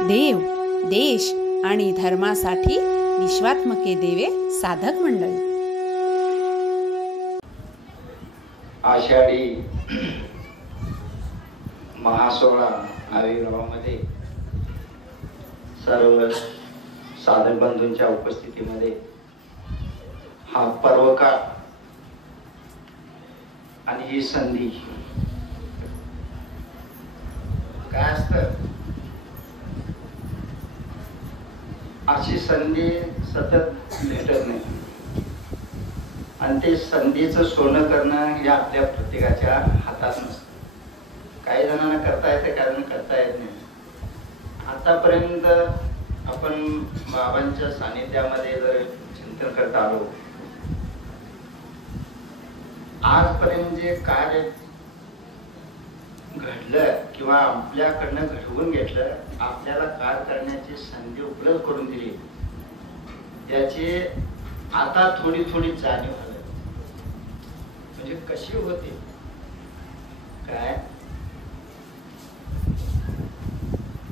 देव, देश आणि धर्मासाठी विश्वात्मके देवे साधक मंडळ. आषाढी महासोळा आविर्भावामध्ये सर्व साधक बंधूंच्या उपस्थितीमध्ये हा पर्वकाळ आणि ही संधी काय असतं, अशी संधी सतत भेटत नाही आणि ते संधीचं सोनं करणं हे आपल्या प्रत्येकाच्या हातात नसतं. काही जणांना करता येते, काही जणांना करता येत नाही. आतापर्यंत आपण बाबांच्या सानिध्यामध्ये जर चिंतन करत आलो, आजपर्यंत जे कार्य घडलं किंवा आपल्याकडनं घडवून घेतलं, आपल्याला कार्य करण्याची संधी उपलब्ध करून दिली, त्याची आता थोडी थोडी जाणीव झाली. म्हणजे कशी होती काय,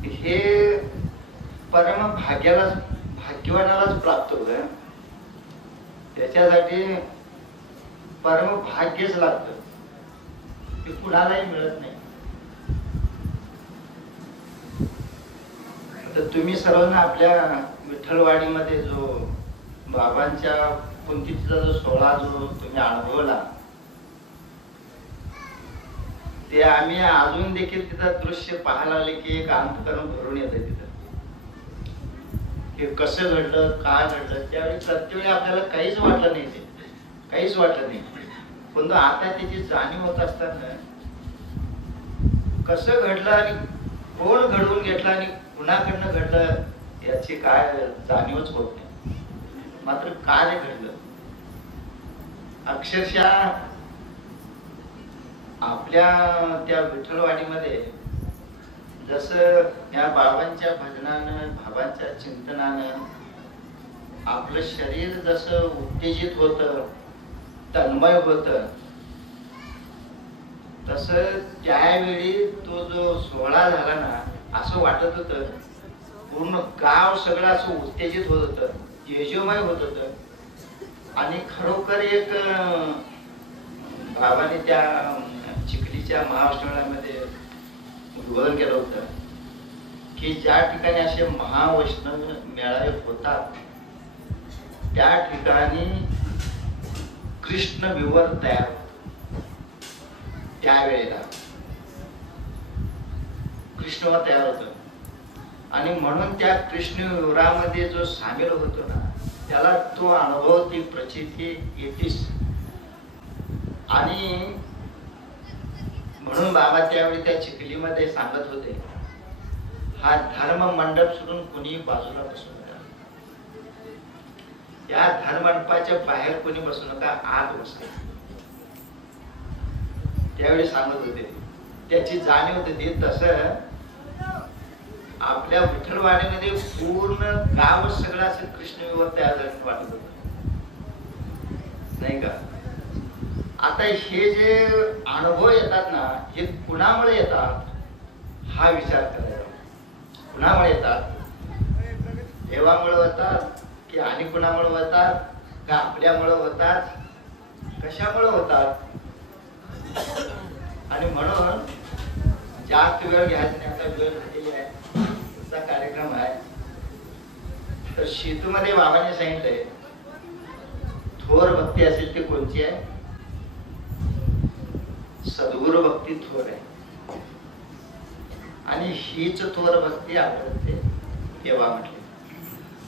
हे परम भाग्यवानालाच प्राप्त होतं. त्याच्यासाठी परम भाग्यच लागतं, ते कुणालाही मिळत नाही. तर तुम्ही सर्वांना आपल्या विठ्ठलवाडीमध्ये जो बाबांच्या पुंतिचा जो सोहळा जो तुम्ही अनुभवला, ते आम्ही अजून देखील तिथं दृश्य पाहायला आले की एक अंतकरण भरून येतं. तिथं हे कसं घडलं, काय घडलं, त्यावेळी प्रत्येक आपल्याला काहीच वाटलं नाही, ते काहीच वाटलं नाही. पण आता त्याची जाणीव होत असताना कसं घडलं आणि कोण घडवून घेतलं आणि कुणाकडनं घडलं याची काय जाणीवच होत नाही. मात्र कार्य घडलं अक्षरशः आपल्या त्या विठ्ठलवाडीमध्ये. जसं या बाबांच्या भजनानं, बाबांच्या चिंतनानं आपलं शरीर जसं उत्तेजित होतं, तन्मय होतं, तसं त्यावेळी तो जो सोहळा झाला ना, असं वाटत होतं पूर्ण गाव सगळं असं उत्तेजित होत होतं, तेजोमय होत होतं. आणि खरोखर एक बाबांनी त्या चिखलीच्या महावैष्णवामध्ये उद्बोधन केलं होतं की ज्या ठिकाणी असे महावैष्णव मेळावे होतात, त्या ठिकाणी कृष्ण विवर तयार होतो. त्यावेळेला कृष्णवर तयार होतं आणि म्हणून त्या कृष्ण विवरामध्ये जो सामील होतो ना, त्याला तो अनुभव, ती प्रचिती येतीच. आणि म्हणून बाबा त्यावेळी त्या चिखलीमध्ये सांगत होते, हा धर्म मंडप सोडून कुणी बाजूला बसू नका, या धर्ममंडपाच्या बाहेर कोणी बसू नका, आत बसा. त्यावेळी सांगत होते, त्याची जाणीव होती. तसं आपल्या विठ्ठलवाडीमध्ये पूर्ण गाव सगळं असं कृष्णविवर तयार झालं वाटत होत, नाही का. आता हे जे अनुभव येतात ना, हे कुणामुळे येतात हा विचार करायचा. कुणामुळे येतात? देवामुळे होतात की आणि कुणामुळे होतात का आपल्यामुळे होतात, कशामुळे होतात? आणि म्हणून जास्त वेळ घ्यायचा नाही, आता वेळ झालेली आहे, पुढचा कार्यक्रम आहे. तर शेतूमध्ये बाबांनी सांगितलंय, थोर भक्ती असेल ते कोणची आहे? सद्गुरु भक्ती थोर आहे. आणि हीच थोर भक्ती आवडते तेव्हा म्हटले.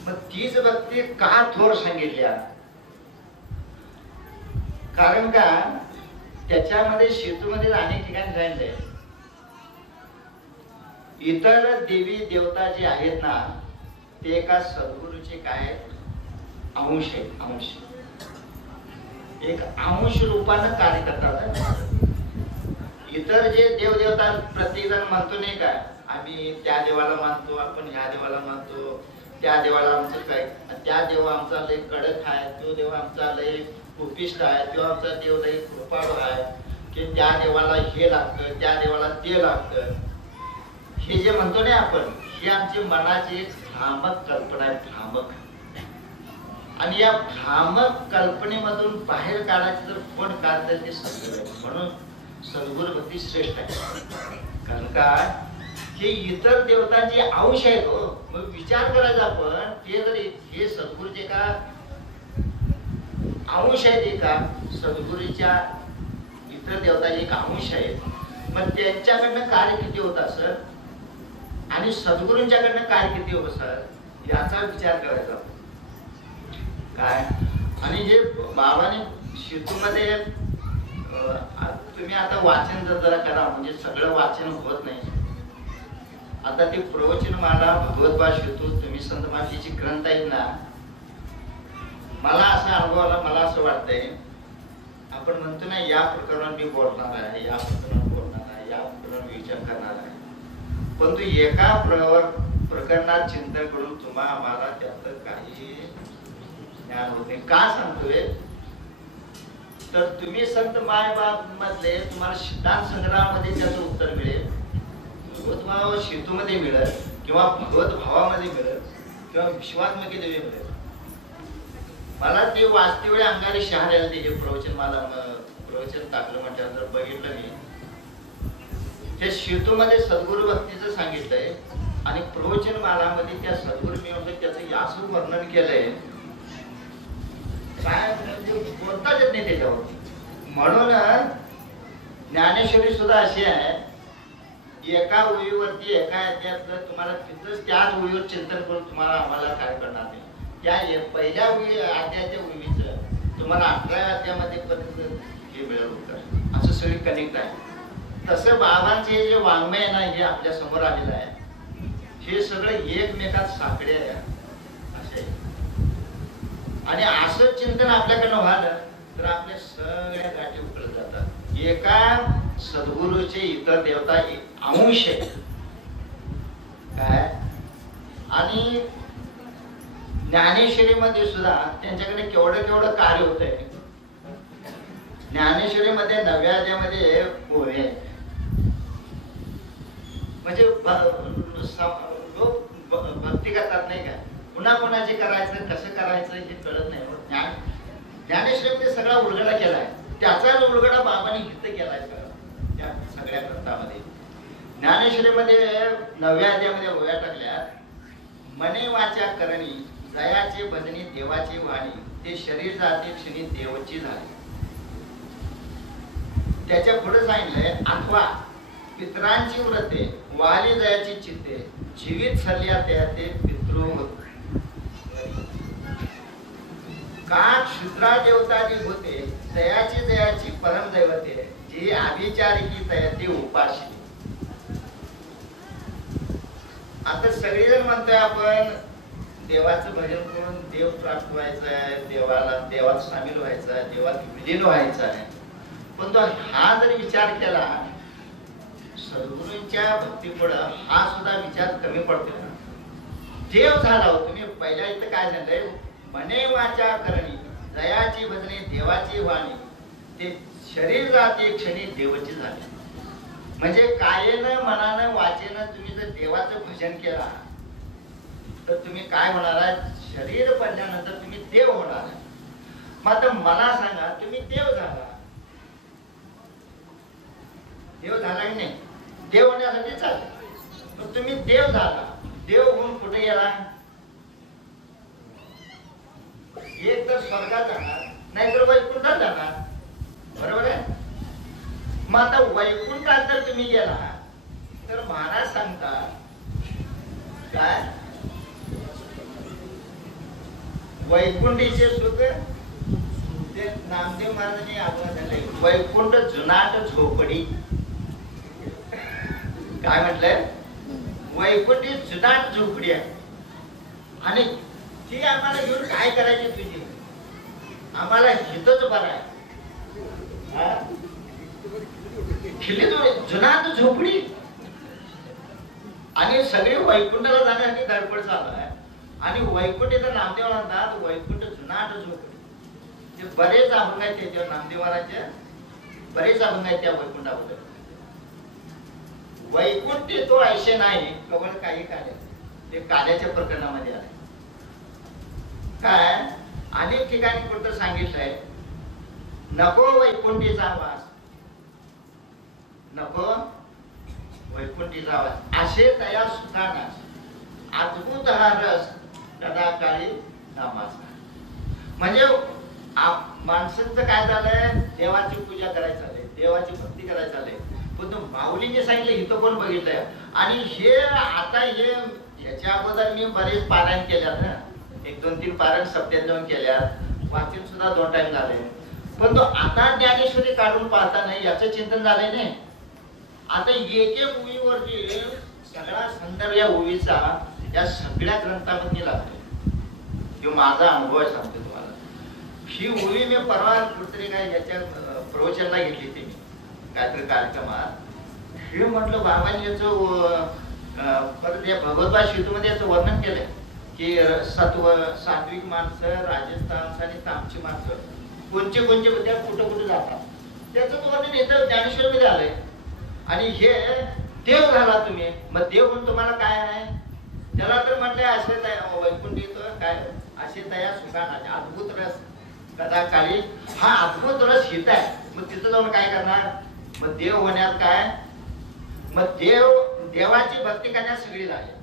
मग तीच भक्ती का थोर सांगितल्या? कारण का त्याच्यामध्ये शेतूमध्ये अनेक ठिकाणी सांगितलंय, इतर देवी देवता जे आहेत ना, ते एका सद्गुरूचे काय अंश आहेत. अंश, एक अंश रूपानं कार्य करतात. इतर जे देवदेवता प्रत्येक जण मानतो नाही का, आम्ही त्या देवाला मानतो, आपण ह्या देवाला मानतो, त्या देवाला आमचं काय, त्या देवा आमचा लय कडक आहे, तो देव आमचा लय उपिष्ट आहे, तो आमचा देव लय कृपाळू आहे, की त्या देवाला हे लागतं, त्या देवाला ते लागतं. हे जे म्हणतो ना आपण, ही आमची मनाची एक भ्रामक कल्पना आहे, भ्रामक. आणि या भ्रामक कल्पनेमधून बाहेर काढायचं जर कोण काढतं ते सद्गुरू आहे. म्हणून सद्गुरू भक्ती श्रेष्ठ आहे. कारण काय, हे इतर देवतांची अंश आहेत हो. मग विचार करायचा आपण, ते जर हे सद्गुरूचे का अंश आहेत का, सद्गुरूच्या इतर देवताचे एक अंश आहेत, मग त्यांच्याकडनं कार्य किती होत असत आणि सद्गुरूंच्याकडनं कार्य किती होत असत याचा विचार करायचा काय. आणि हे बाबाने शेतूमध्ये तुम्ही आता वाचन जरा करा, म्हणजे सगळं वाचन होत नाही. आता ते प्रवचनमाला भगवद्गीता शेतू तुम्ही संत माफीची ग्रंथ आहेत ना, मला असा अनुभव आला, मला असं वाटतंय आपण म्हणतो ना या प्रकरणात मी बोलणार आहे, या प्रकरणात बोलणार आहे, या प्रकरणात विचार करणार आहे, परंतु एका प्रकरणात चिंतन करून तुम्हा आम्हाला त्यातलं काही ज्ञान होत नाही. का सांगतोय तर तुम्ही संत मायबाप मधले तुम्हाला सिद्धांत संग्रहामध्ये त्याचं उत्तर मिळेल, भगवत शेतूमध्ये मिळेल, किंवा भगवत भावामध्ये मिळेल, किंवा विश्वात्मकी देवी मिळेल. मला ते वाचते वेळी अंगाने शहार यायला ते प्रवचन, मला प्रवचन टाकलं म्हटल्यानंतर बघितलं मी ते शेतूमध्ये सद्गुरू भक्तीचं सांगितलंय आणि प्रवचन मालामध्ये त्या सद्गुरू मी त्याचं असं वर्णन केलंय काय म्हणजे बोलताच येत नाही त्याच्यावरती. म्हणून ज्ञानेश्वरी सुद्धा अशी आहे, एका ओळीवरती एका अध्यायातलं तुम्हाला तिथंच त्याच ओळीवर चिंतन करून तुम्हाला आम्हाला काय करणार नाही. त्या पहिल्या अध्यायाच्या ओळीचं तुम्हाला 11व्या अध्यायामध्ये पर्यंत हे मिळेल उत्तर, असं सगळी कनेक्ट आहे. तसं बाबांचे जे वाङ्मय आहे ना, हे आपल्या समोर आलेलं आहे, हे सगळं एकमेकात साखळे आहे असे. आणि असं चिंतन आपल्याकडनं व्हालं तर आपल्या सगळ्या गाठी उकळत जातात. एका सद्गुरूचे इतर देवता अंश आहे काय. आणि ज्ञानेश्वरीमध्ये सुद्धा त्यांच्याकडे केवढं केवढं कार्य होत आहे. ज्ञानेश्वरीमध्ये 9व्या अध्यायामध्ये पोहे म्हणजे लोक भक्ती करतात नाही का, पुन्हा कोणाचे करायचं कसं करायचं हे कळत नाही. ज्ञानेश्वरीमध्ये सगळा उलगडा केलाय, त्याचाच उलगडा बाबांनी हित केलाय त्या सगळ्या ग्रंथामध्ये. ज्ञानेश्वरीमध्ये 9व्या अध्यायामध्ये ओव्या टाकल्या, मने वाचा करणी जयाचे भजनी देवाची वाणी, ते शरीर जाती क्षणी देवची झाली. त्याच्या पुढे सांगितलंय, अथवा पितरांची व्रते वाली जयाची चित्ते, जीवित सल्ल्या त्या ते पितृ का क्षुद्रा देवताची होते, दयाची दयाची परम दैवते, जी अभिचारी की तयाती उपाशी. आता सगळेजण म्हणतोय आपण देवाचं भजन करून देव प्राप्त व्हायचं आहे, देवात सामील व्हायचं आहे, देवात विलीन व्हायचं आहे. पण तो हा जर विचार केला सद्गुरूंच्या भक्तीपुढं, हा सुद्धा विचार कमी पडतो ना. देव झाला हो तुम्ही. पहिल्या इथं काय झालंय, मने वाचा करणी दयाची भजने देवाची वाणी, ते शरीर जाते क्षणी देवाची झाली. म्हणजे कायेनं मनानं वाचेनं तुम्ही जर देवाचं भजन केला तर तुम्ही काय होणार आहे, शरीर पडल्यानंतर तुम्ही देव होणार आहे. मग आता मला सांगा, तुम्ही देव झाला, देव झाला की नाही, देव होण्यासाठी चालले. मग तुम्ही देव झाला, देव होऊन कुठे गेला, एक तर स्वर्गात जाणार, नाहीतर वैकुंठात जाणार, बरोबर आहे. मग आता वैकुंठात जर तुम्ही गेला तर महाराज सांगतात काय, वैकुंठीचे सुख ते नामदेव महाराजांनी आग्रह झाले, वैकुंठ जुनाट झोपडी. काय म्हटलंय, वैकुंठी जुनाट झोपडी आहे आणि ती आम्हाला घेऊन काय करायची तुझी, आम्हाला हितच बरं आहे. जुनाट झोपडी आणि सगळे वैकुंठाला जाण्यासाठी धडपड चालू आहे. आणि वैकुंठीचं नामदेव म्हणतात वैकुंठ जुनाट झोपडी. ते बरेच अभंग आहेत त्याच्यावर, नामदेव महाराजचे बरेच अभंग आहेत त्या वैकुंठाबद्दल. वैकुंठी तो ऐशे नाही कवळ काही कार्य. ते काल्याच्या प्रकरणामध्ये आले. काय अनेक ठिकाणी कुठं सांगितलंय, नको वैकुंठीचा वास, नको वैकुंठीचा वास, असे तया सुखानास अद्भुत हा रस कदा काळी नामाचा. म्हणजे माणसांचं काय झालंय, देवाची पूजा करायची झालंय, देवाची भक्ती करायची झालंय, पण माऊलीने सांगितलं इथं कोण बघितलंय. आणि हे आता हे ह्याच्या अगोदर मी बरेच पारायण केल्यात ना, 1-2-3 पारायण सप्त्यात जाऊन केल्यात, वाचन सुद्धा 2 टाइम झाले. पण तो आता ज्ञानेश्वरी काढून पाहता नाही याचं चिंतन झालंय नाही. आता एक ओळीवरती सगळा संदर्भ या ओळीचा या सगळ्या ग्रंथामध्ये लागतो. जो माझा अनुभव आहे सांगतो तुम्हाला. ही ओळी मी परवा कुठतरी काय याच्या प्रवचनाला घेतली होती मी काहीतरी कार्यक्रमात. हे म्हटलं बाबांनी याचं परत या भगवद्गीता शितूमध्ये याचं वर्णन केलंय की सात्विक माणसं, राजस्थान आणि तामची माणसं कोणचे त्या कुठं जातात, त्याचं वर्णन येतं ज्ञानेश्वरीमध्ये आलंय. आणि हे देव झाला तुम्ही, मग देव म्हणून तुम्हाला काय आहे, त्याला तर म्हटलंय असे वैकुंठी काय असे तया सुखाना अद्भुत रस कदा काळी. हा अद्भुत रस हित आहे. मग तिथं जाऊन काय करणार, मग देव होण्यात काय, मग देवाची भक्ती करण्यात सगळी झालं.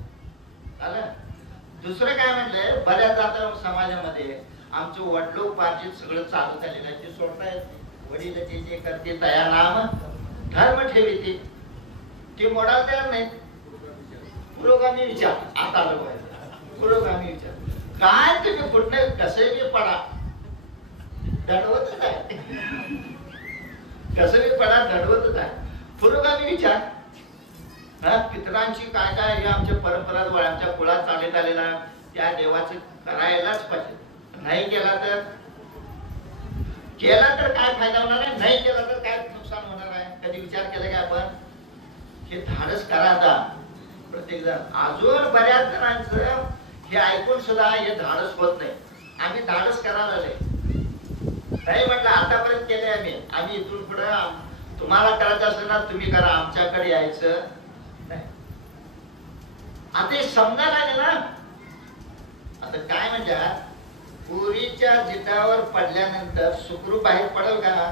दुसरं काय म्हणलंय, बऱ्याच जाता समाजामध्ये आमचं वडलोपार्जित सगळं चालू झालेलं आहे, ते सोडतायत. वडील जे करते तया नाम धर्म ठेवी ते मोडायला तयार नाही. पुरोगामी विचार आता आलं पाहिजे. पुरोगामी विचार काय तुम्ही कुठं कसं बी पडा दडवतच आहे, कसं बी पडा दडवतच आहे. पुरोगामी विचार. पितरांची काय काय हे आमच्या परंपरा आमच्या कुळात चालत आलेला त्या देवाचं करायलाच पाहिजे. नाही केला तर काय फायदा होणार आहे, नाही केला तर काय नुकसान होणार आहे. कधी विचार केला का आपण? हे धाडस करा. आता प्रत्येक जण, अजून बऱ्याच जणांचं हे ऐकून सुद्धा हे धाडस होत नाही. आम्ही धाडस करायला आले नाही म्हटलं, आतापर्यंत केले आम्ही इथून पुढे तुम्हाला करायचं असेल ना तुम्ही करा, आमच्याकडे यायचं नाही. आता हे समजा लागेल ना. आता काय म्हणजे पुरीच्या जिटावर पडल्यानंतर सुखरूप बाहेर पडेल का?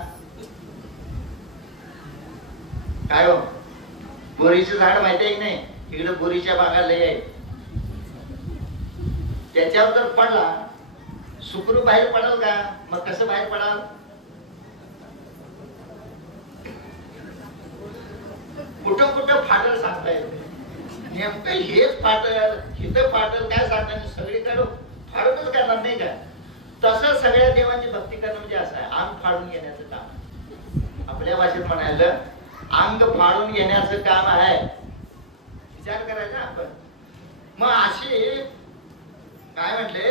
काय हो, बोरीचं झाड माहिती आहे की नाही, इकडे बोरीच्या बागा लय आहे, त्याच्यावर जर पडला सुखरूप बाहेर पडेल का? मग कसं बाहेर पडाल? कुठं कुठं फाटल सांगता येते. नेमकं हेच फाटल हिथं फाटल काय सांगता, सगळीकडे फाडूनच करणार नाही का? तसं सगळ्या देवांची भक्ती करणं म्हणजे असं आहे, अंग फाडून घेण्याचं काम. आपल्या भाषेत म्हणायला अंग फाडून घेण्याचं काम आहे. विचार करायचा आपण. मग अशी काय म्हटले,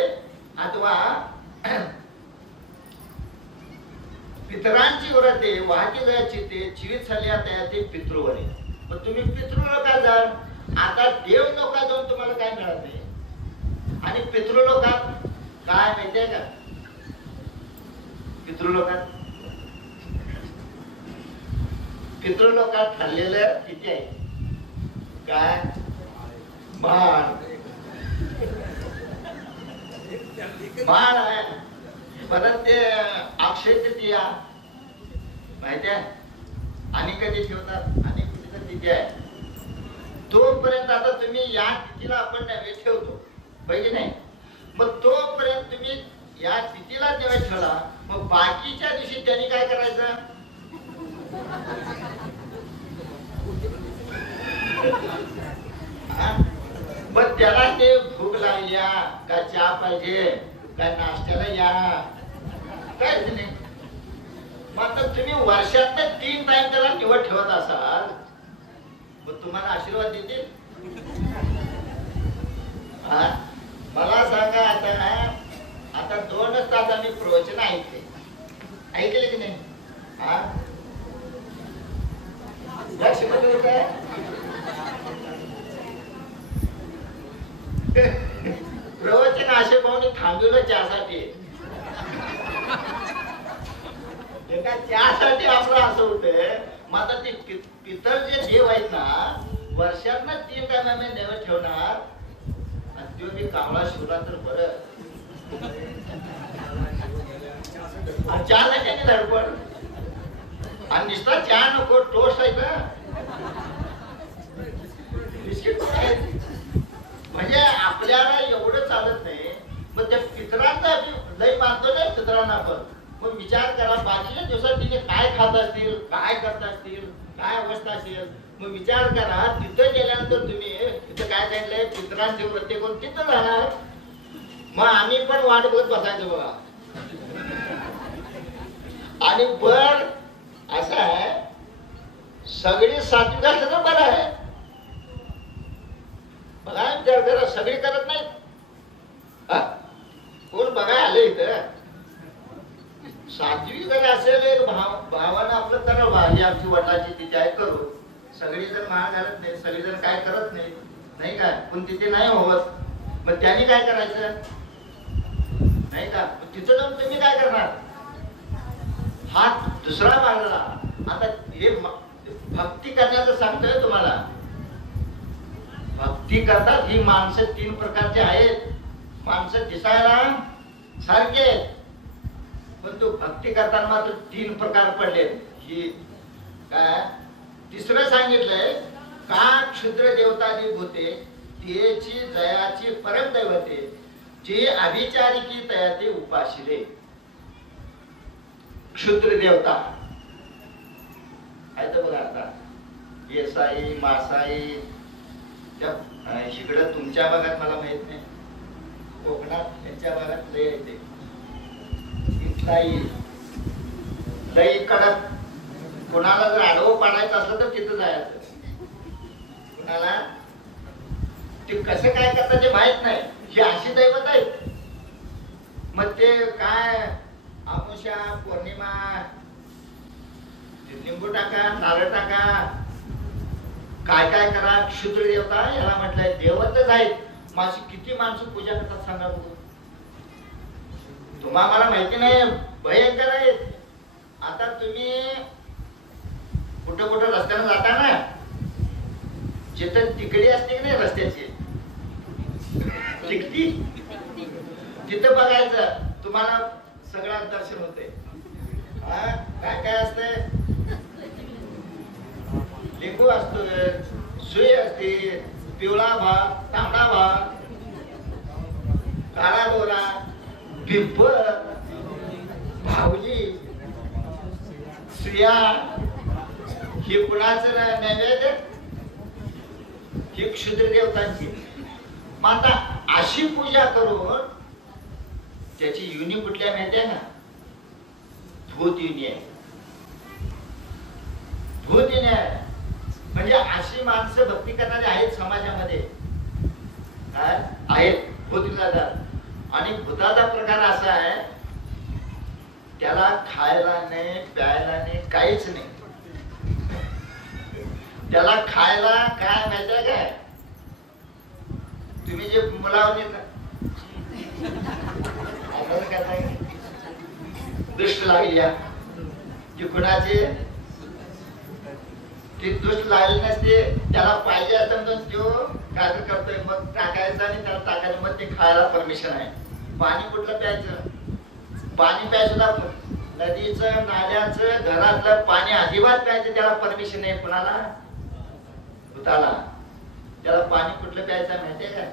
अथवा पितरांची व्रते वाहती जायची ते जीवित झाल्या ते पितृवरे. मग तुम्ही पितृलोकात जाल. आता देव लोकात जाऊन तुम्हाला काय मिळत नाही. आणि पितृलोकात काय माहितीये का? पितृलोकात ठरलेलं किती आहे काय? माळ आहे. परत ते अक्षय तृतीया माहिती आहे, आणि कधी ठेवतात आणि कुठे तिथी आहे. तोपर्यंत आता तुम्ही या तिथीला आपण नव्हे ठेवतो पाहिजे नाही. मग तोपर्यंत तुम्ही या तिथीला नव्हे ठेवला, मग बाकीच्या दिवशी त्यांनी काय करायचं? मग त्याला ते भूक लागली का चहा पाहिजे काय नाश्त्याला या काहीच नाही. मग आता तुम्ही वर्षात 3 टाइम त्याला निवड ठेवत असाल, मग तुम्हाला आशीर्वाद देतील? मला सांगा. आता 2 तास आम्ही प्रवचन ऐकले की नाही? प्रवचन असे पाहून थांबवलं चहासाठी. त्यासाठी आपलं असं होतंय. मग आता ते पितर जे देव आहेत ना, वर्षात 3 टाइम आम्ही नैवेद्य ठेवणार. कावळा शिवला तर बरं. चहा नाही त्याने धडपड आणि नुसता चहा नको, टोस्ट आहे ना, बिस्किट म्हणजे आपल्याला एवढं चालत नाही. मग त्या पितरांना लय मानतो नाही पितरांना आपण. मग विचार करा बाकीच्या दिवसात तिने काय खात असतील, काय करत असतील, काय अवस्था असेल. मग विचार करा तिथं गेल्यानंतर तुम्ही तिथं काय सांगितलंय, पितरांचे प्रत्येक कोण तिथं राहणार. मग आम्ही पण वाट बघत बसायचं बघा. आणि बर असं आहे सगळी सात्विक असलं तर बरं आहे. बघा विचार करा सगळी करत नाही. कोण बघाय आले इथं सात्विक जर असेल एक भावानं आपलं करावं. ही आमची वडिलांची तिथे आहे करू. सगळी जण महाग घालत नाही, सगळी जण काय करत नाही, नाही का, पण तिथे नाही होत. मग त्यांनी काय करायचं नाही का, तिथं जाऊन तुम्ही काय करणार. हा दुसरा मार्गला. आता हे भक्ती करण्याचं सांगतोय तुम्हाला. भक्ती करतात ही माणसं 3 प्रकारचे आहेत. माणसं दिसायला सारखे आहेत, पण तो भक्ती करताना मात्र 3 प्रकार पडले. ही काय तिसरं सांगितलंय का क्षुद्र देवतानी भूते तेची जयाची परमदैवते जे अभिचारिकी तयाते उपाशिले. क्षुद्र देवता आहे तर बघा आता येसाई मासाई त्या इकडं तुमच्या भागात मला माहित नाही, कोकणात त्यांच्या भागात लय येते. लई कडक. कोणाला जर आडवं पाडायचं असलं तर तिथं जायचं. कोणाला ते कसं काय करतात ते माहित नाही. ही अशी दैवत आहेत. मग ते काय अमावस्या पौर्णिमा लिंबू टाका, नारळ टाका, काय काय करा. क्षुद्र देवता याला म्हटलंय. देवतच आहेत. माझी किती माणसं पूजा करतात सांगा बघू. तुम्हाला मला माहिती नाही, भयंकर आहेत. आता तुम्ही कुठं कुठं रस्त्याने जाता ना, जिथं तिकडी असते की नाही रस्त्याची तिकटी, तिथं बघायचं तुम्हाला सगळं दर्शन होते. काय काय असते, लिंबू असतो, सुई असते, पिवळा भाग, तांबडा भाग, काळा दोरा, पिंपळ, भाऊजी, सुया. ही कुणाचं नैवेद्य, ही क्षुद्र देवतांची. मग आता अशी पूजा करून त्याची युनी कुठल्या माहिती ना, भूत युनी आहे. भूत युनी आहे म्हणजे अशी माणसं भक्ती करणारी आहेत समाजामध्ये, आहेत भूत जातात. आणि भूताचा प्रकार असा आहे त्याला खायला नाही, प्यायला नाही, काहीच नाही. त्याला खायला काय माहितीये काय, तुम्ही जे मुलावर दृष्ट लागली की कुणाचे ती दृष्ट लागली नसते, त्याला पाहिजे असं तो काय करतोय मग टाकायचं आणि त्याला टाकायचं. मग ते खायला परमिशन आहे. पाणी कुठलं प्यायचं, पाणी प्यायचं नदीचं, नाल्याचं, घरातलं पाणी अजिबात प्यायचं त्याला परमिशन नाही. कुणाला, भूताला. त्याला पाणी कुठलं प्यायचं माहितीये का.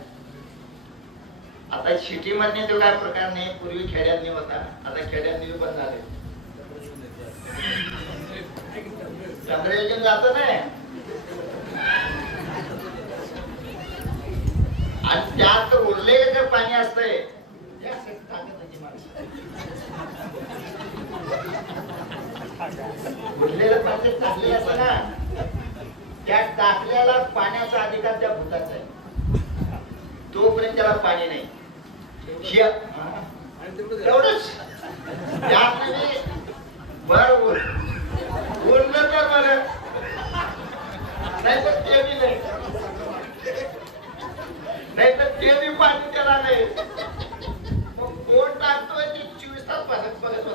आता सिटी मध्ये तो काय प्रकार नाही, पूर्वी खेड्यात होता, आता खेड्यात बंद झाले. चंद्रयोजन जातो ना, आणि त्यात उरलेलं जर पाणी असतंय उरलेलं पाणी टाकलेलं असतं ना, त्या टाकलेला पाण्याचा अधिकार त्या भूताचा आहे. तोपर्यंत त्याला पाणी नाही. एवढंच त्यात बरोबर बोललं तर बरं, नाही तर ते बी नाही, नाही तर ते बी पाणी त्याला नाही. मग कोण टाकतोय ते 24 तास बघत बसायचं.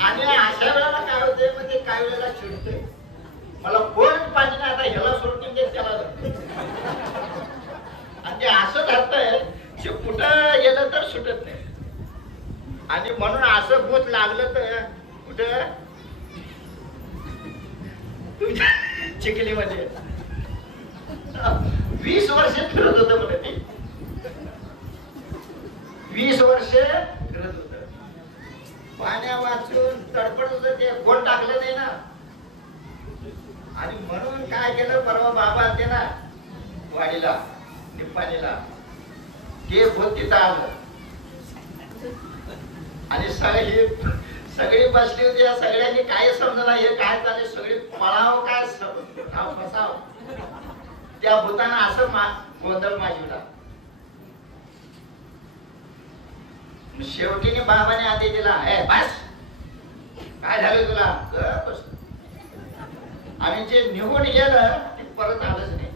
आणि अशा वेळेला काय होते, म्हणजे काही वेळेला चिडतोय मला कोण पाणी नाही, आता ह्याला सोडून त्याला असं धरतंय की कुठं गेलं तर सुटत नाही. आणि म्हणून असं भूत लागलं तर कुठं तुमच्या चिखलीमध्ये 20 वर्ष फिरत होत म्हणे ते. 20 वर्ष फिरत होत. पाण्या वाचून तडपड होत ते. कोण टाकलं नाही ना. आणि म्हणून काय केलं, परवा बाबा ते ना वाडीला निप्पाणीला ते भूत तिथं आलं. आणि सगळी बसली होती. या सगळ्यांनी काय समजलं हे काय झाले. सगळी पळाव काय फसाव. त्या भूतानं असं गोंधळ माजवला. शेवटीने बाबाने आधी दिला, ए बस काय झालं तुला बस. आणि जे निघून गेलं ते परत आलंच नाही.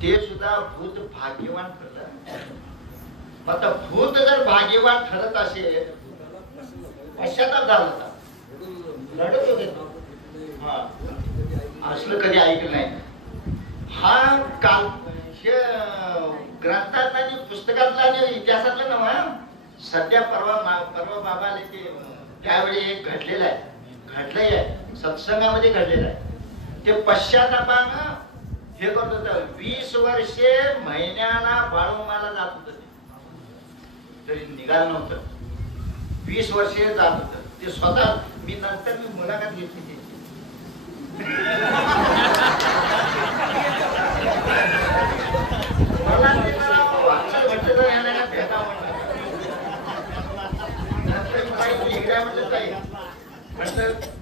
ते सुद्धा भूत भाग्यवान ठरलं. आता भूत जर भाग्यवान ठरत असेल, पश्चाताप झाला होता, रडत होते. असलं कधी ऐकलं नाही. हा काल ग्रंथात आणि पुस्तकातला आणि इतिहासातला नव्हा. सध्या परवा बाबा आले ते त्यावेळी एक घडलेलं आहे, सत्संगामध्ये घडलेलं आहे. ते पश्चातापानं हे करत होतं. 20 वर्षे महिन्याला बाळूमाला जात होत, तरी निघालं नव्हतं. 20 वर्षे जात होत ते स्वतः. मी मुलाखत घेतली त्याची. मला ते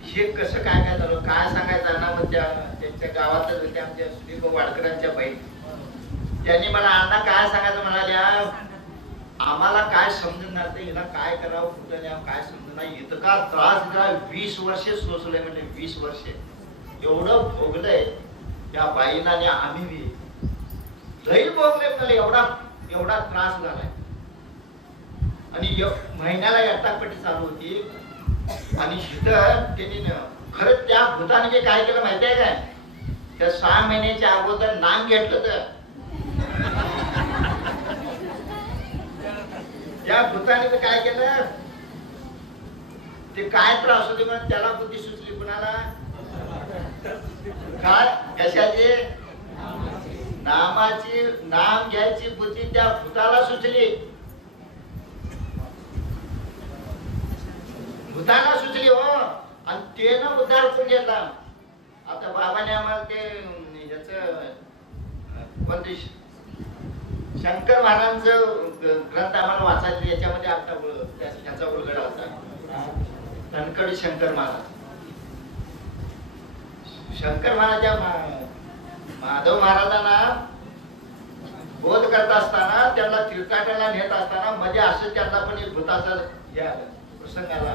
हे कसं काय झालं काय सांगायचं ना. मग त्यांच्या गावातच होत्या आमच्या सुदीप वाडकरांच्या बाई. त्यांनी मला अण्णा काय सांगायचं म्हणाल्या, आम्हाला काय समजणार ते, हिला काय करावं कुठं न्यावं काय समजणार. इतका त्रास दिला. 20 वर्षे सोसलंय म्हणजे 20 वर्षे एवढं भोगलंय त्या बाईला. आणि आम्ही बी लई भोगले मला. एवढा त्रास झालाय. आणि महिन्याला यटापट्टी चालू होती. आणि त्यांनी खरंच त्या भूताने काय केलं माहितीये काय, त्या 6 महिन्याच्या अगोदर नाम घेतलं. तर त्या भूताने काय केलं, ते काय त्रास होते म्हणून त्याला बुद्धी सुचली. कुणाला काय कशाची, नामाची, नाम घ्यायची बुद्धी त्या भूताला सुचली. भूताला सुचली हो. आणि ते ना उद्धार करून घेतला. आता बाबाने आम्हाला ते ह्याच कोणते शंकर महाराजांचं ग्रंथ आम्हाला वाचायचे. याच्यामध्ये आता ह्याचा उलगडा होता. धनकडी शंकर महाराज. शंकर महाराजा माधव महाराजांना बोध करत असताना, त्यांना तीर्थाटनाला नेत असताना मध्ये असं त्यांना पण एक भूताचा हे आलं, प्रसंग आला.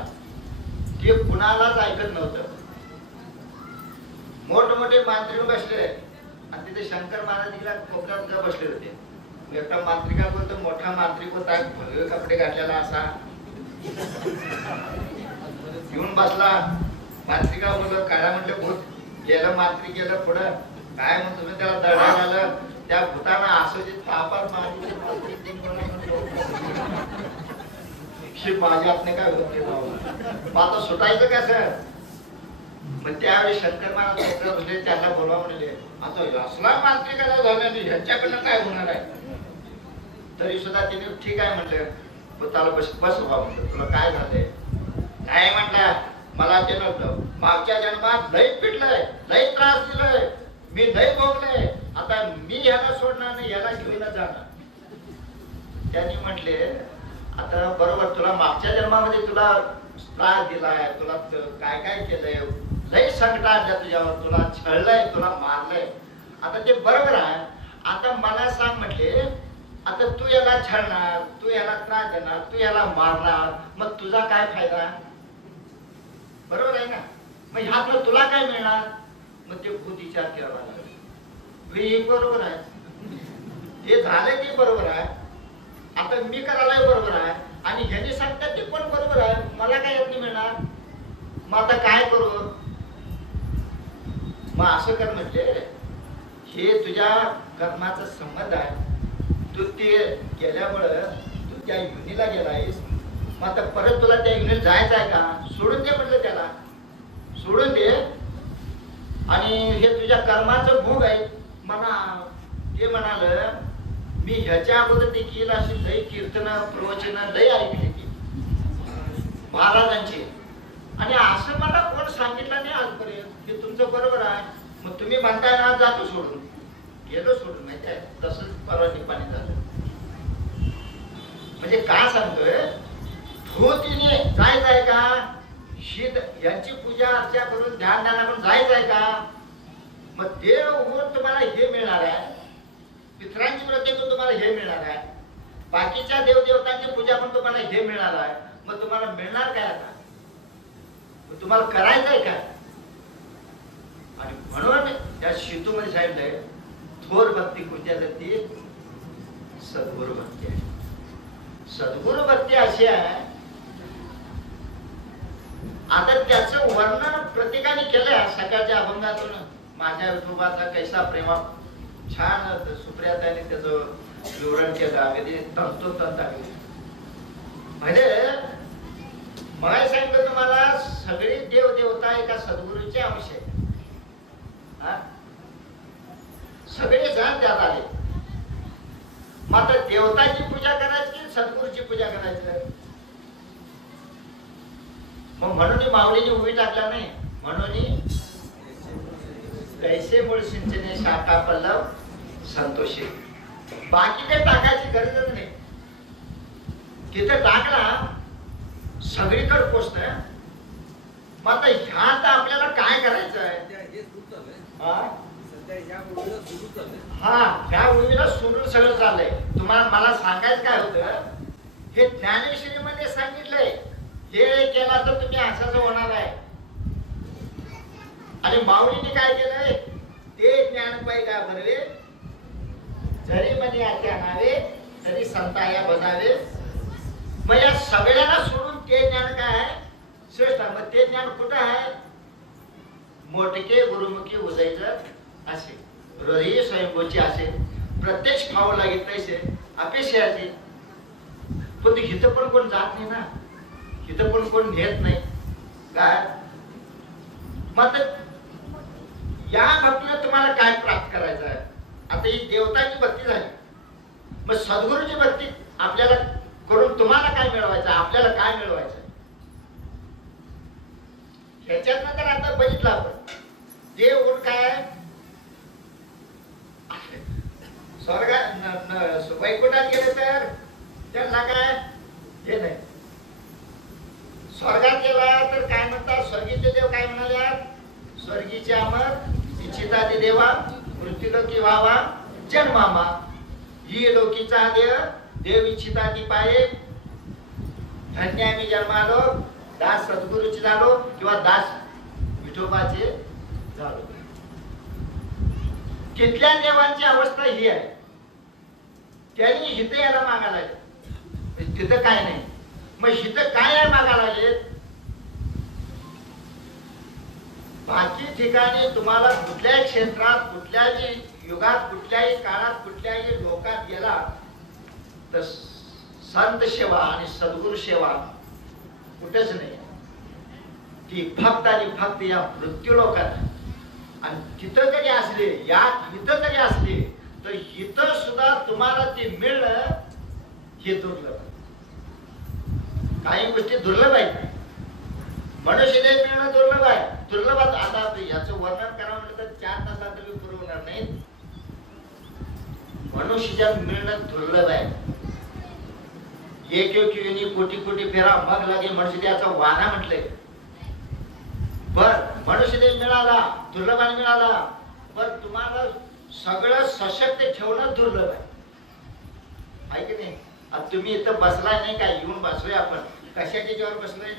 ते कुणालाच ऐकत नव्हतं. मोठमोठे मांत्रिक बसले आणि तिथे शंकर महाराज तिला कोपऱ्यात बसले होते. एकटा मांत्रिका बोलतो, मोठा मांत्रिक होता, भगवे कपडे घातलेला असा येऊन बसला. मांत्रिका बोलत काळा म्हटलं भूत गेलं. मांत्रिक गेलं पुढं. काय म्हणतो मी त्याला दडा झालं. त्या भूताना असं जे तापात माझ्या हातने काय होत आता सुटायचं कसं. मग त्यावेळी शंकर महाराज त्यांना बोलवा म्हणले, आता असला मांत्रिकाला झाला नाही, ह्यांच्याकडनं काय होणार आहे. तरी सुद्धा तिने ठीक आहे म्हटलं. भूताला बस व्हा म्हटलं, तुला काय झालंय. काय म्हटलं, मला ते नव्हतं. मागच्या जन्मात लई पिटलंय, लई त्रास दिलाय, मी लई भोगलंय. आता मी ह्याला सोडणार नाही, ह्याला घेऊनच जाणार. त्यांनी म्हटले, आता बरोबर तुला मागच्या जन्मामध्ये तुला त्रास दिलाय, तुला काय काय केलंय, लई संकट आणल्या तुझ्यावर, तुला छळलंय, तुला मारलंय. आता ते बरोबर आहे. आता मला सांग म्हटले, आता तू याला छळणार, तू याला त्रास देणार, तू याला मारणार, मग तुझा काय फायदा. बरोबर आहे ना. मग ह्यातलं तुला काय मिळणार. मग ते खूप विचार करावा लागला. बरोबर आहे, हे झालंय ते बरोबर आहे. आता मी करायला बरोबर आहे आणि ह्याने सांगतात ते पण बरोबर आहे. मला काय यातनी मिळणार. मग आता काय करू. मग असं कर म्हटले, हे तुझ्या कर्माचा संबंध आहे. तू ते गेल्यामुळं तू त्या युनीला गेलायस. मग आता परत तुला त्या युनीत जायचं आहे का? सोडून दे म्हटलं त्याला, सोडून दे. आणि हे तुझ्या कर्माचं भोग आहे म्हणा. ते म्हणाल मी ह्याच्या अगोदर देखील अशी लय कीर्तन प्रवचन लय ऐकली की महाराजांची, आणि असं मला कोण सांगितलं नाही आजपर्यंत की तुमचं बरोबर आहे. मग तुम्ही म्हणताय ना जातो सोडून, गेलो सोडून, माहिती आहे तसंच परवा निपाणी झालं. म्हणजे काय सांगतोय, भूतीने जायचं आहे का? शीत यांची पूजा अर्चा करून ध्यान ध्यान करून जायचं आहे का? मग देव होऊन तुम्हाला हे मिळणार आहे, पितरांची व्रते पण तुम्हाला हे मिळणार आहे, बाकीच्या देवदेवतांची पूजा पण तुम्हाला हे मिळणार आहे. मग तुम्हाला मिळणार काय आता? मग तुम्हाला करायचंय काय? आणि म्हणून या शितूमध्ये सांगितलंय थोर भक्ती कोणत्या ती सद्गुरु भक्ती आहे. सद्गुरु भक्ती अशी आहे, आता त्याचं वर्णन प्रत्येकाने केलंय सकाळच्या अभंगातून. माझ्या विठोबाचा कैसा प्रेमा, छान सुप्रियाताने त्याचं विवरण केलं, अगदी तंतोतंत आहे. म्हणजे मला सांगितलं तुम्हाला सगळे देव देवता एका सद्गुरूचे अंश आहे. सगळे जण त्यात आले. मात्र देवताची पूजा करायची सद्गुरूची पूजा करायची. मग म्हणून माऊलीने उभी टाकला नाही, म्हणून कैसे मूळ सिंचने शाखा पल्लव संतोषी. बाकी काही टाकायची गरजच नाही. तिथं टाकला सगळीकडे पोचतंय. मग आता ह्यात आपल्याला काय करायचं आहे? हा, ह्या उर्मीला सोडून सगळं चाललंय. तुम्हाला मला सांगायचं काय होतं, हे ज्ञानेश्वरी मध्ये सांगितलंय हे केला तर तुम्ही असंच होणार आहे. आणि माऊलीने काय केलंय, ते ज्ञान पाहिजे भरवे जरी म्हणे आत्या नावे तरी संताया बजावे. मग या सगळ्यांना सोडून ते ज्ञान काय आहे श्रेष्ठ. मग ते ज्ञान कुठं आहे? मोठके गुरुमुखी उजायचं असे, हृदय स्वयंभूची असे, प्रत्यक्ष खावं लागेल तैसे अपेक्षाची. पण ते हिथं पण कोण जात नाही ना, हिथं पण कोण घेत नाही काय. मग या भक्तीला तुम्हाला काय प्राप्त करायचं आहे? आता ही देवताची भक्ती झाली, मग सद्गुरूची भक्ती आपल्याला करून तुम्हाला काय मिळवायचं, आपल्याला काय मिळवायचं? ह्याच्यात नंतर आता बघितलं आपण देव गुण काय, स्वर्गात वैकुंठात गेले तर त्यांना काय हे नाही. स्वर्गात गेला तर काय म्हणतात, स्वर्गीचे देव काय म्हणाले, स्वर्गीचे अमर इच्छितादी देवा मृत्यूलोकी व्हावा जन्मामा. ही लोकीचा देव देव इच्छितादी पाये धन्य आम्ही जन्मालो, दास सद्गुरूचे झालो किंवा दास विठोबाचे झालो. तिथल्या देवांची अवस्था ही आहे. त्यांनी हित याला मागायला तिथं काय नाही. मग हित काय आहे मागायला? बाकी ठिकाणी तुम्हाला कुठल्याही क्षेत्रात कुठल्याही युगात कुठल्याही काळात कुठल्याही लोकात गेला तर संत सेवा आणि सद्गुरु सेवा कुठेच नाही. ती भक्त आणि भक्त या मृत्यू लोकात. आणि तिथं जरी असले, या इथं जरी असले तर इथं सुद्धा तुम्हाला ते मिळणं हे दुर्लभ. काही गोष्टी दुर्लभ आहेत. मनुष्य देह मिळणं दुर्लभ आहे. दुर्लभात आता याचं वर्णन करावं म्हटलं तर 4 तासात तरी पुरवणार नाही. मनुष्य मिळणं दुर्लभ आहे. एक योनी कोटी कोटी फेरा मग लागे मनुष्य देहाचा वाना म्हटलंय. बर मनुष्य देह मिळाला, दुर्लभाने मिळाला, पण तुम्हाला सगळं सशक्त ठेवणं दुर्लभ आहे की नाही? आता तुम्ही इथं बसलाय नाही काय, येऊन बसलोय आपण, कशाच्या जीवावर बसलोय?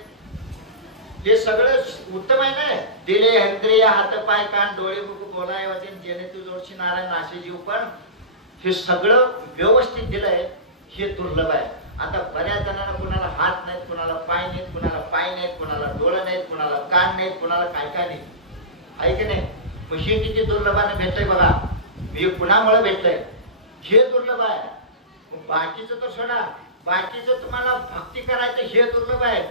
हे सगळं उत्तम आहे ना. दिले हंद्रिय हात पाय कान डोळे मुख बोलाय वचन जेणे तू जोडशी नारायण नाशे जीव. पण हे सगळं व्यवस्थित दिलंय हे दुर्लभ आहे. आता बऱ्याच जणांना कुणाला हात नाहीत, कुणाला पाय नाहीत, कुणाला पाय नाहीत, कुणाला डोळे नाहीत, कुणाला कान नाहीत, कुणाला काय काय नाही, आहे की नाही? मग हे किती दुर्लभाने भेटतंय बघा. हे कुणामुळे भेटलंय हे दुर्लभ आहे. बाकीचं तर सोडा, बाकीचं तुम्हाला भक्ती करायचं हे दुर्लभ आहे.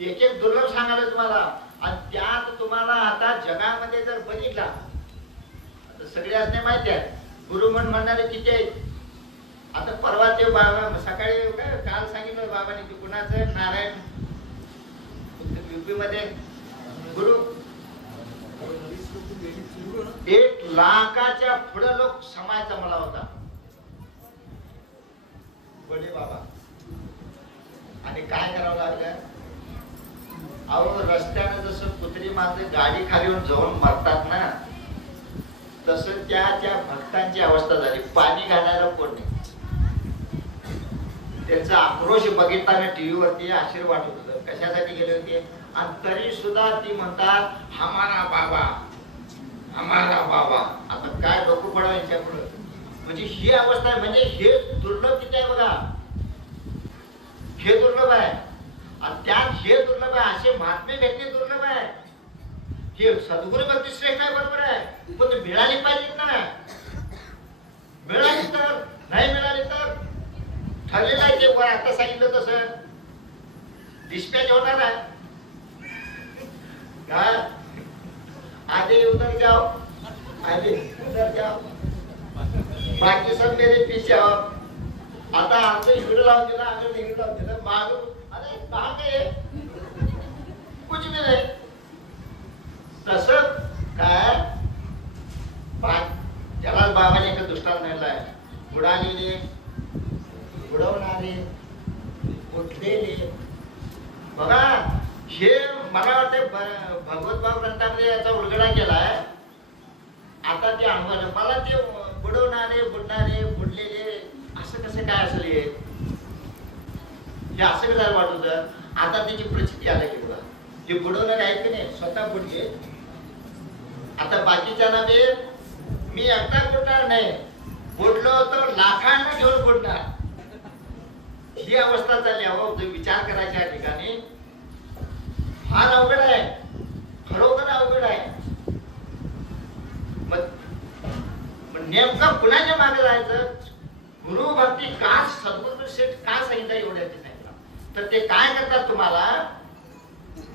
एक एक दुर्लभ सांगायला तुम्हाला. आणि त्यात तुम्हाला आता जगामध्ये जर बघितला, आता सगळ्याच नाही माहिती आहे, गुरु म्हणणारे किती आहेत. आता परवा ते बाबा सकाळी काय काल सांगितलं बाबांनी की कुणाचं नारायण युपी मध्ये गुरु 1,00,000च्या पुढे लोक समाजचा मला होता बडे बाबा. आणि काय करावं लागलं, अहो रस्त्यानं जसं कुत्री माणसं गाडी खाली येऊन जाऊन मरतात ना, तसं त्या त्या भक्तांची अवस्था झाली. पाणी घालायला कोण नाही. त्यांचा आक्रोश बघितला टीव्ही वरती आश्चर्य वाटत होतं. कशासाठी गेले होते आणि तरी सुद्धा ती म्हणतात हमारा बाबा, हमारा बाबा. आता काय डोकं पडावं यांच्यापुढं. म्हणजे ही अवस्था आहे. म्हणजे हे दुर्लभ किती आहे बघा, हे दुर्लभ आहे. आणि त्यात हे दुर्लभ आहे, असे महात्मे भेटणे दुर्लभ आहे. हे सद्गुरू भक्ती श्रेष्ठ आहे, बरोबर आहे, पण ते मिळाली पाहिजेत ना. मिळाली तर, नाही मिळाली तर ठरलेलं आहे ते. वर आता सांगितलं तसं डिस्पॅच होणार आहे. काय आधे उधर जाओ, आधे उधर जाओ, बाकी सब मेरे पीछे आओ. आता आमचं इकडे लावून दिलं, आम्ही तिकडे लावून दिलं, मागून अरे कहा गए, कुछ भी नाही. तसं काय त्याला बाबाने एक दृष्टांत नेलाय. बुडालेले, बुडवणारे, उठलेले. बघा हे मला वाटते भगवत ग्रंथामध्ये याचा उलगडा केलाय. आता ते अनुभव मला ते बुडवणारे, बुडणारे, बुडलेले असं कसं काय असेल हे असं कसं वाटत होतं. आता त्याची प्रचिती आला की बघा, हे बुडवणारे आहेत की नाही स्वतः बुडले. आता बाकीच्या नावे मी एकटा बुडणार नाही, बुडलो तर लाखांना घेऊन बुडणार. ही अवस्था चालली. अहो जो विचार करायच्या या ठिकाणी फार अवघड आहे, खरोखर अवघड आहे. मग नेमकं कुणाच्या मागे जायचं. गुरु भक्ती का सद्गुरू श्रेष्ठ का सांगितलं एवढ्या ते सांगितलं. तर ते काय करतात,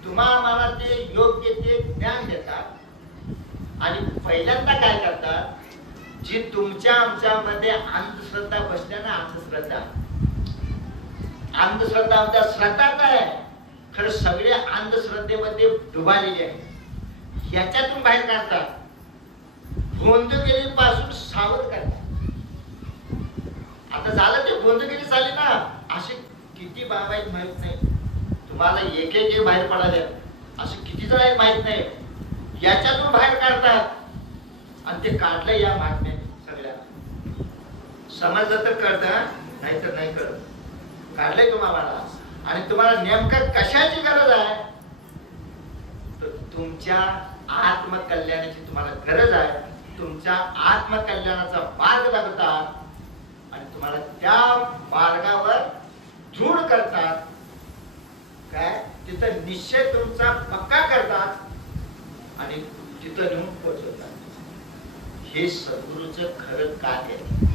तुम्हाला ते योग्य ते ज्ञान देतात. आणि पहिल्यांदा काय करतात, जी तुमच्या आमच्यामध्ये अंधश्रद्धा बसल्या ना, अंधश्रद्धा आमच्या श्रद्धाच आहे, खरं सगळे अंधश्रद्धेमध्ये डुबालेले आहे. याच्यातून बाहेर काढतात, गोंधळगिरी पासून सावध करतात. आता झालं ते गोंधळगिरी झाली ना, असे किती बाबा आहेत माहित नाही तुम्हाला. एक एक बाहेर पडाले असे किती जण आहेत माहित नाही. याच्यातून बाहेर काढतात. आणि ते काढलं या महात्म्याने सगळ्यांना. समजलं तर कळतं, नाही तर नाही कळत. काढलंय तुम्हाला. आणि तुम्हाला नेमकं कशाची गरज आहे, तर तुमच्या आत्मकल्याणाची तुम्हाला गरज आहे. तुमच्या आत्मकल्याणाचा मार्ग लागतात आणि तुम्हाला त्या मार्गावर दृढ करतात. काय तिथं निश्चय तुमचा पक्का करतात आणि तिथं नेऊन पोहोचवतात. हे सद्गुरूचं खरं कार्य आहे.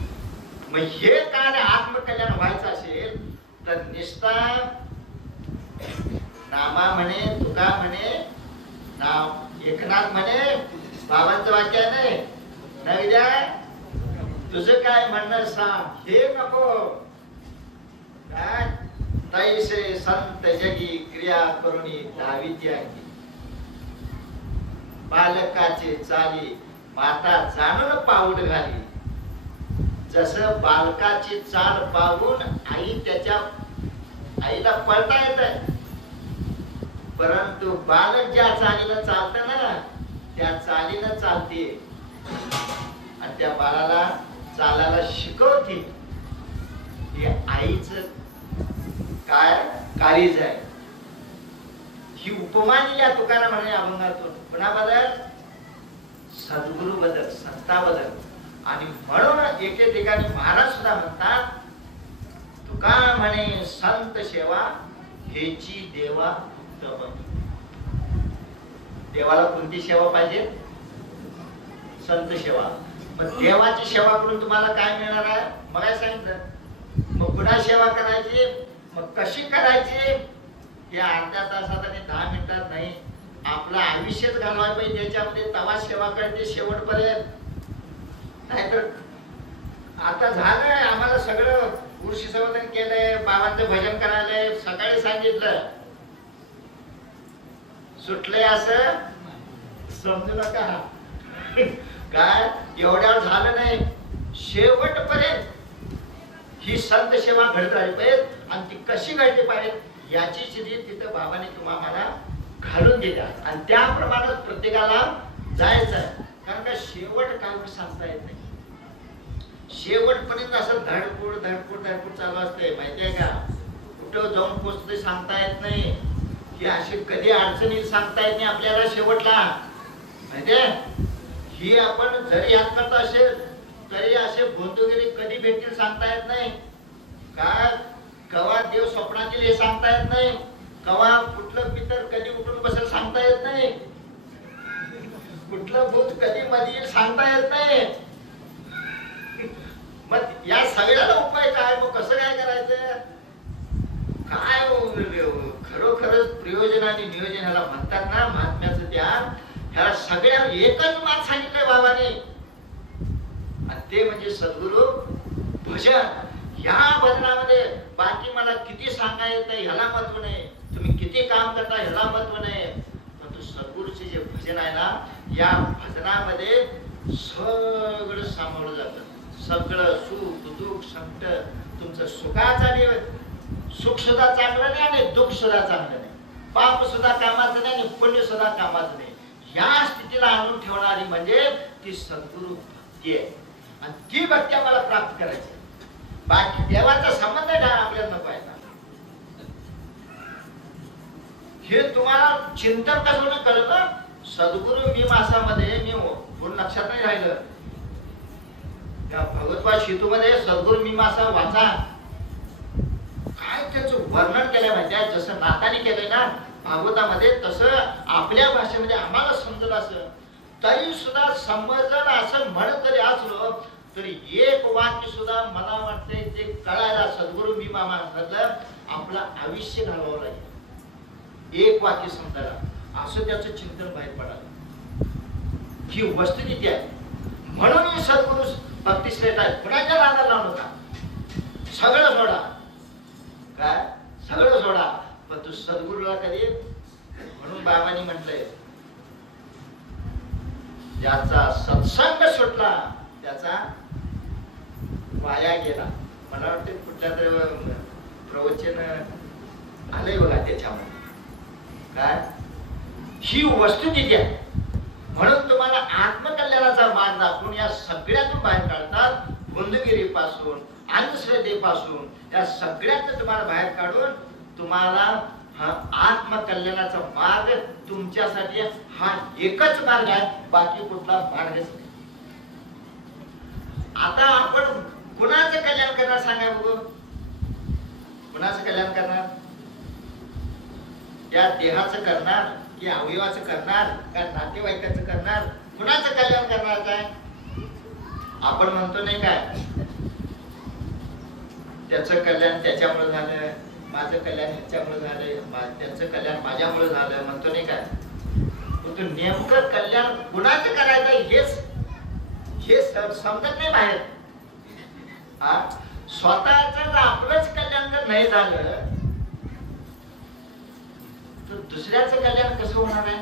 मग हे कार्य आत्मकल्याण व्हायचं असेल तर निष्ठा नामा म्हणे, तुका म्हणे, नाम एकनाथ म्हणे, बाबांचं वाक्य आहे नाही द्या, तुझं काय म्हणणं सांग, हे नको. काय तैसे संत जगी क्रिया करुणी धाविती आहे. बालकाचे चाली माता जाणून पाऊल घाली. जसं बालकाची चाल पाहून आईला पळता येत आहे, परंतु बालक ज्या चालीनं चालत ना, त्या चालीनं चालते आणि त्या बाळाला चालायला शिकवते. हे आईचं काय काळीज आहे. ही उपमा दिली तुकाराम म्हणे अभंगातून. कोणाबद्दल? सद्गुरु बद्दल, संताबद्दल. आणि म्हणून एके ठिकाणी महाराज सुद्धा म्हणतात, तुका म्हणे संत सेवा हेची देवा तब. देवाला कोणती सेवा पाहिजे? संत सेवा. मग देवाची सेवा करून तुम्हाला काय मिळणार आहे? मला सांगितलं. मग कुणा सेवा करायची, मग कशी करायची, हे अर्ध्या तासात आणि 10 मिनिटात नाही. आपलं आयुष्यच घालवायला पाहिजे त्याच्यामध्ये, तवा सेवा करते शेवटपर्यंत. नाहीतर आता झालंय आम्हाला सगळं उर्शी संवर्धन केलंय, बाबांचं भजन करायलंय, सकाळी सांगितलं, सुटलंय असं समजू नका. काय एवढ्यावर झालं नाही, शेवटपर्यंत ही संत सेवा घडत राहिली पाहिजे. आणि ती कशी घडली पाहिजे याची शिरी तिथं बाबाने तुम्हाला घालून दिल्या, आणि त्याप्रमाणे प्रत्येकाला जायचं आहे. कारण का शेवट काय सांगता येत नाही. शेवटपर्यंत असं धडपड धडपड धडपड चालू असते, माहितीये का? कुठं जाऊन पोचते सांगता येत नाही. ही अशी कधी अडचणी सांगता येत नाही आपल्याला शेवटला, माहितीये? ही आपण जरी याद करत असेल तरी असे गोंधळगिरी कधी भेटतील सांगता येत नाही. काय कवा देव स्वप्नातील हे सांगता येत नाही. कवा कुठलं पितर कधी उठून बसेल सांगता येत नाही. कुठलं भूत कधी मध्ये येईल सांगता येत नाही. मग या सगळ्याला उपाय काय? मग कसं काय करायचं? काय खरोखरच प्रयोजन आणि नियोजन ह्याला म्हणतात ना, महात्म्याचं ज्ञान. ह्या सगळ्या एकच मात सांगितलंय बाबाने, आणि ते म्हणजे सद्गुरु भजन. ह्या भजनामध्ये बाकी मला किती सांगा येतं ह्याला महत्व नाही, तुम्ही किती काम करता ह्याला महत्व नाही, पण सद्गुरूचे जे भजन आहे ना, या भजनामध्ये सगळं सामावलं जातं. सगळं सुख दुःख संकट, तुमचं सुखाचं सुख सुद्धा चांगलं नाही आणि दुःख सुद्धा चांगलं नाही, पाप सुद्धा कामाचं नाही आणि पुण्य सुद्धा कामाचं नाही. ह्या स्थितीला आणून ठेवणारी म्हणजे ती सद्गुरु भक्ती आहे. आणि ती भक्ती आम्हाला प्राप्त करायची. बाकी देवाचा संबंध काय आपल्याला नको आहे ना. हे तुम्हाला चिंतन कसं कळलं? सद्गुरु मी मासामध्ये मी पूर्ण लक्षात नाही राहिलं. त्या भगवतपाद शेतूमध्ये सद्गुरु मी मासा वाचा, काय त्याचं वर्णन केलंय माहिती आहे? जसं नाथाने केलंय ना भागवतामध्ये, तसं आपल्या भाषेमध्ये आम्हाला समजलं असं. तरी सुद्धा समजलं असं म्हणत जरी असलो तरी एक वाक्य सुद्धा मला वाटतंय ते कळायला सद्गुरु मी मामा मधलं आपलं आयुष्य घालवावं लागेल. एक वाक्य समजायला असं त्याचं चिंतन बाहेर पडायला. ही वस्तुस्थिती आहे. म्हणून ही सद्गुरु भक्ती श्रेष्ठ आहे. कुणाच्या नादाला लावू नका, सगळं सोडा. काय सगळं सोडा, पण तू सद्गुरूला कधी. म्हणून बाबांनी म्हटलंय, ज्याचा सत्संग सुटला त्याचा वाया गेला. मला वाटतं कुठल्या तरी प्रवचन आलंय बघा त्याच्यामध्ये. काय ही वस्तुस्थिती आहे. म्हणून तुम्हाला आत्मकल्याणाचा मार्ग दाखवून या सगळ्यातून बाहेर काढतात. गुंदगिरीपासून अंधश्रद्धेपासून या सगळ्यात तुम्हाला बाहेर काढून तुम्हाला हा आत्मकल्याणाचा मार्ग तुमच्यासाठी हा एकच मार्ग आहे, बाकी कुठला मार्गच नाही. आता आपण कुणाचं कल्याण करणार सांगा बघू? कुणाचं कल्याण करणार? या देहाचं करणार की अवयवाचं करणार का नातेवाईकाचं करणार? कुणाचं कल्याण करणार? काय आपण म्हणतो नाही काय, त्याचं कल्याण त्याच्यामुळे झालं, माझं कल्याण ह्याच्यामुळे झालं, त्याचं कल्याण माझ्यामुळे झालं म्हणतो नाही काय. तू नेमकं कल्याण कुणाचं करायचं हे समजत नाही बाहेर. स्वतःच आपलंच कल्याण जर नाही झालं तर दुसऱ्याचं कल्याण कसं होणार आहे?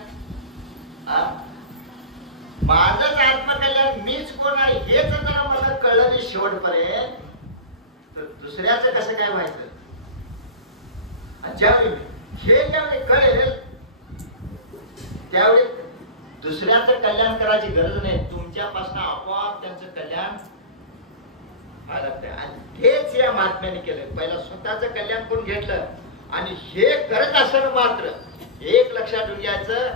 माझंच आत्मकल्याण मीच कोण आहे हेच जर मला कळलं नाही शेवटपर्यंत तर दुसऱ्याचं कसं काय व्हायचं? ज्यावेळी कळेल त्यावेळी दुसऱ्याचं कल्याण करायची गरज नाही, तुमच्यापासून आपोआप त्यांचं कल्याण व्हायला लागतंय. आणि हेच या महात्म्याने केलं. पहिला स्वतःचं कल्याण करून घेतलं आणि हे करत असताना मात्र एक लक्षात ठेवून घ्यायचं,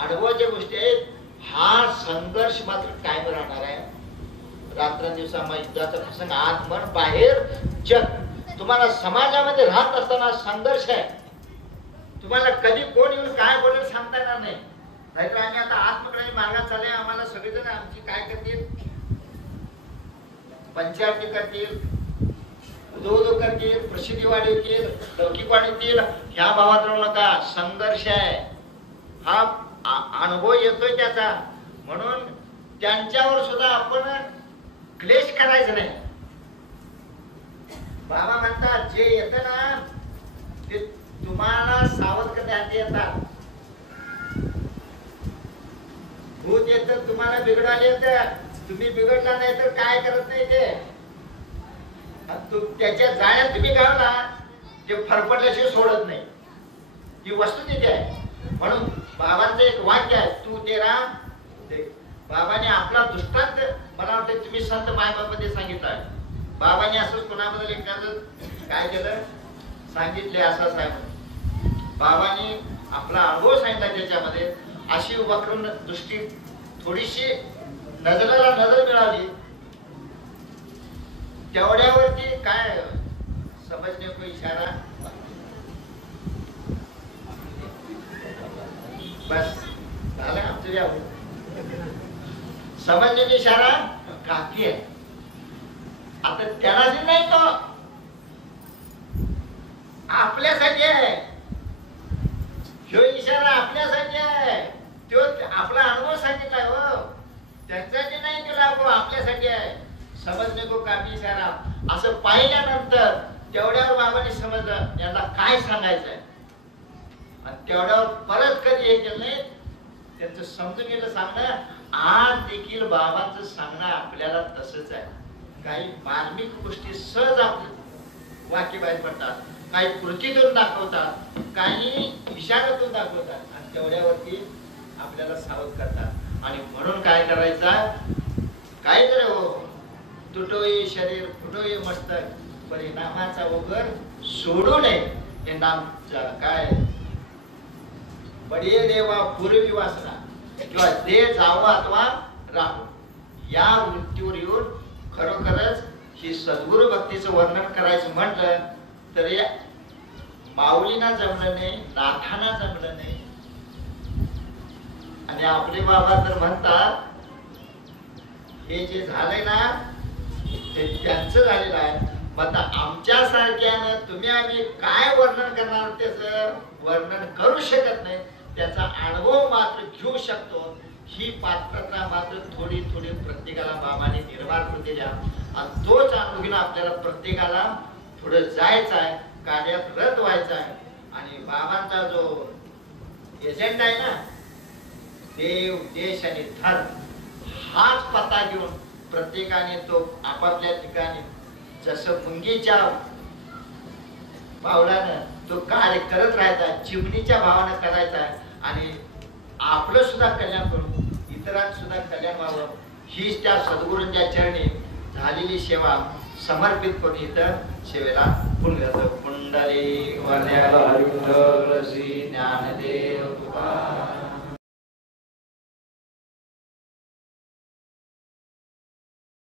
अनुभवाच्या गोष्टी आहेत. हा संघर्ष मात्र कायम राहणार आहे. रात्रंदिवसा युद्धाचा प्रसंग, आत मन बाहेर जग. तुम्हाला समाजामध्ये राहत असताना संघर्ष आहे. तुम्हाला कधी कोण येऊन काय बोलेल सांगता येणार नाही. नाहीतर आम्ही आता आत्मकल्याण मार्गात चालले, आम्हाला सगळेजण आमची काय करतील पंचायती करतील, उदो करतील, प्रसिद्धी वाढवतील, लौकिक वाढवतील, ह्या भावात राहू नका. संघर्ष आहे, हा अनुभव येतोय त्याचा. म्हणून त्यांच्यावर सुद्धा आपण क्लेश करायचं नाही. बाबा म्हणतात जे येतं ना ते तुम्हाला सावध करण्यासाठी येतात. भूत येतं तुम्हाला बिघडवायला येतं, तुम्ही बिघडला नाही तर काय करत नाही ते. त्याच्या जाण्यात तुम्ही गावला ते फरफडल्याशिवाय सोडत नाही. ही वस्तू तिथे आहे. म्हणून बाबांचं एक वाक्य आहे, तू तेरा दे. बाबाने आपला दृष्टांत मला वाटतं तुम्ही संत मायबामध्ये सांगितलं. बाबांनी असंच कोणाबद्दल एखादं काय केलं सांगितले असं साहेब. बाबांनी आपला अनुभव सांगितला त्याच्यामध्ये. अशी वक्र दृष्टी थोडीशी नजरेला नजर मिळाली तेवढ्यावरती काय समजणे को इशारा बस झालं आमचं यावं. समजण्याचा इशारा काफी आहे. आता त्याला नाही तो आपल्यासाठी आहे. ह्यो इशारा आपल्यासाठी आहे. तो आपला अनुभव सांगितलाय हो, त्याच्यासाठी नाही केला हो, आपल्यासाठी आहे. समजणे को काफी इशारा असं पाहिल्यानंतर तेवढ्यावर बाबांनी समजलं यांना काय सांगायचंय. आणि तेवढ्यावर परत कधी हे केलं नाही. त्यांचं समजून गेलं सांगणं. आज देखील बाबांचं सांगणं आपल्याला तसंच आहे. काही मार्मिक गोष्टी सहज आपल्या वाक्यबाहेर पडतात, काही कृतीतून दाखवतात, काही इशाऱ्यातून दाखवतात आणि तेवढ्यावरती आपल्याला सावध करतात. आणि म्हणून काय करायचं, काय करे हो, तुटोई शरीर फुटोई मस्तक, परिणामाचा वगर सोडू नये. हे नाम काय बडिये देवा पूर्वी वासना किंवा दे जावं अथवा राहू, या वृत्तीवर येऊन खरोखरच ही सद्गुरु भक्तीचं वर्णन करायचं म्हटलं तर या माऊलींना जमलं नाही, नाथांना जमलं नाही. आणि आपले बाबा तर म्हणतात हे जे झालंय ना ते त्यांचं झालेलं आहे. आता आमच्या सारख्यानं तुम्ही आम्ही काय वर्णन करणार त्याचं वर्णन करू शकत नाही. त्याचा अनुभव मात्र घेऊ शकतो. ही पात्रता मात्र थोडी थोडी प्रत्येकाला बाबाने निर्माण करून दिल्या. आणि तोच अनुभव घेऊन आपल्याला प्रत्येकाला पुढे जायचं आहे, कार्यात रत व्हायचं आहे. आणि बाबांचा जो एजेंडा आहे ना, देव देश आणि धर्म हाच पत्ता घेऊन प्रत्येकाने तो आपापल्या ठिकाणी जसं मुंगीच्या पावलानं तो कार्य करत राहायचा, चिमणीच्या भावानं करायचा. आणि आपलं सुद्धा कल्याण करून इतरांचं सुद्धा कल्याण व्हावं हीच त्या सद्गुरूंच्या चरणी झालेली सेवा समर्पित करून इथं सेवेला पुण्य पुंडरी